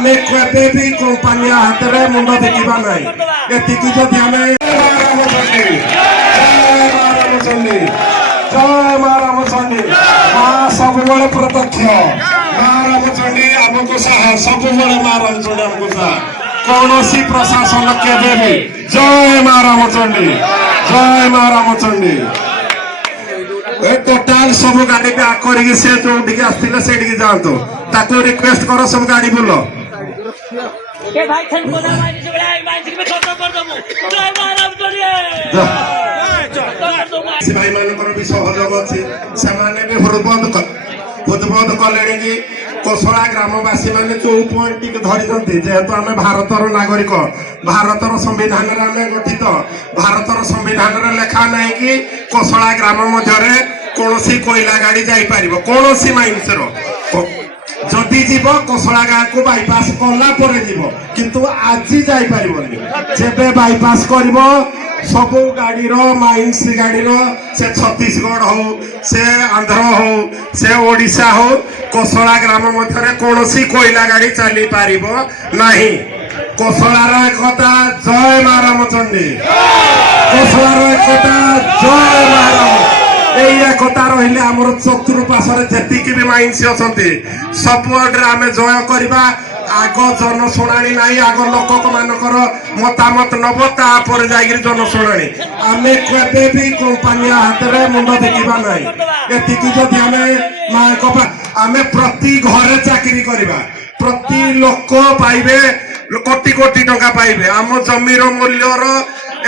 आमे केबे भी कंपनी हाथ रे मुंड देखिबा नाही एतिकी जदि आमे जय मां रामचंडी मां सबुबले प्रत्यक्ष मां रामचंडी हमको साहा सबुबले मां रामचंडी हमको साहा कौनसी प्रशासन केबे भी जय मां रामचंडी ए टोटाल सब गाड़ी पे आकरिक से जो डिके आस्तिले से डिके जानतो ताको रिक्वेस्ट करो सब गाड़ी बोलो के भाई छन कोना माइनी से बड़ा माइनी में खत्म कर दमु जय मां रामचंडी से भाई मान को भी सहयोग अछि समाने भी हृदबोध कलेनी कि कोसला ग्रामवासी माने 4 पॉइंट टिक धरि जंती जेहेतु आमे भारतर नागरिक भारतर संविधान रे आमे गठित भारतर संविधान रे लेखा नै कि कोसला ग्राम मध्यरे कोनोसी कोइला गाड़ी जाई परिबो कोनोसी माइंस रो जदि जीव कोसला गाँ को बाईपास कला परे जीव किंतु आज जाई परिबोनी जेबे बाईपास करिवो सब गाड़ी माइंस गाड़ी से छत्तीसगढ़ हो से आंध्र हो से ओडिशा हो कोसला ग्राम मध्य कौनसी कोइला गाड़ी चली पार नहीं कोसलार एकता जय मां रामचंडी कोसलार एकता जय मां राम एकता रहिले आमर चतुर्पार्श्व जेतिकी भी माइंस अच्छे सब आम जय करवा आग जनशुणाणी ना आग लोक मानकर मतामत नब तापर जाकर जनशुणाणी आमे केबे भी कंपनी हाथ रे मुंड देखिबा नाही एतिकी जदि आमे प्रति घरे चाकरी करबा प्रति लोक पाइबे कोटी कोटी टंका पाइबे आम जमीर मूल्यर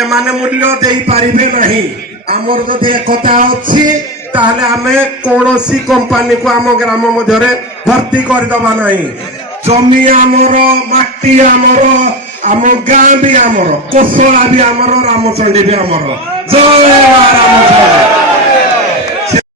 एमाने मूल्य देई पारिबे नाही आमर जदि एकता अछि ताहले आमे कोनोसी कंपनी को आम ग्राम मध्यरे भर्ती कर दबा नाही जमी आमर माटी आमर आम गाँ भी आमर कोसला भी आमर रामचंडी भी आमर जय राम।